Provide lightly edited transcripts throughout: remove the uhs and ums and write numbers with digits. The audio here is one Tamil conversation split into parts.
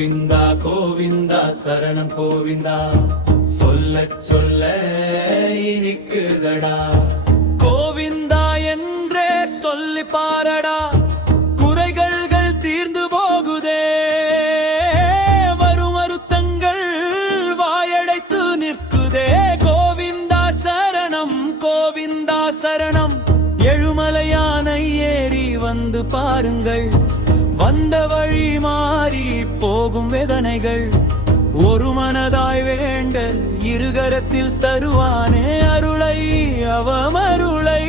கோவிந்தா கோவிந்தா சரணம் கோவிந்தா சொல்ல சொல்ல இனிக்குதடா. கோவிந்தா என்றே சொல்லி பாரடா, குறைகள்கள் தீர்ந்து போகுதே. வரும் வருத்தங்கள் வாயடைத்து நிற்குதே. கோவிந்தா சரணம் கோவிந்தா சரணம். எழுமலையானை ஏறி வந்து பாருங்கள், வந்த வழி மாறி போகும் வேதனைகள் ஒரு மனதாய் வேண்ட இருகரத்தில் தருவானே அருளை அவமருளை.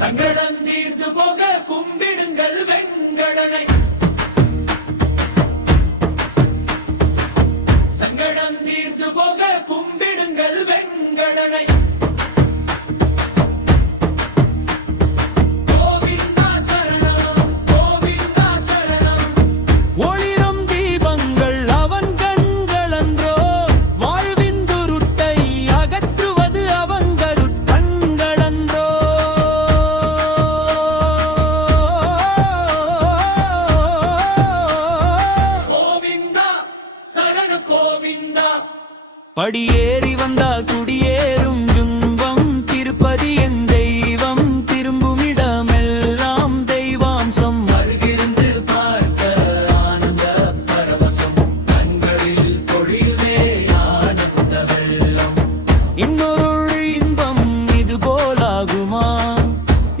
சங்கடம் தீர்ந்து போக கும்பிடுங்கள் வெங்கடனை. சங்கடம் தீர்ந்து போக கும்பிடுங்கள் வெங்கடனை. படியேறி வந்தால் குடியேறும் துன்பம், திருப்பதி என் தெய்வம் திரும்பும் இடமெல்லாம் தெய்வாம்சம். அருகிருந்து பார்க்க ஆனந்த பரவசம், கண்களில் பொழியுதே ஆனந்த வெள்ளம். இன்னொரு இன்பம் இது போலாகுமா?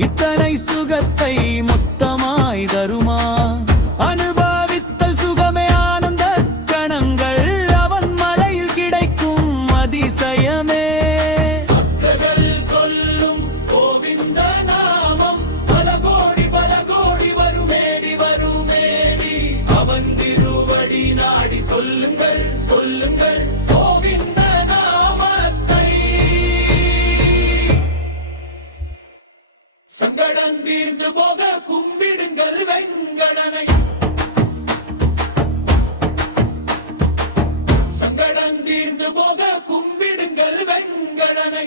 இத்தனை சுகத்தை மொத்தமாய் தருமா? சொல்லுங்கள் சொல்லுங்கள் கோவிந்த நாமத்தை. சங்கடம் தீர்ந்து போக கும்பிடுங்கள் வெங்கடனை. சங்கடம் தீர்ந்து போக கும்பிடுங்கள் வெங்கடனை.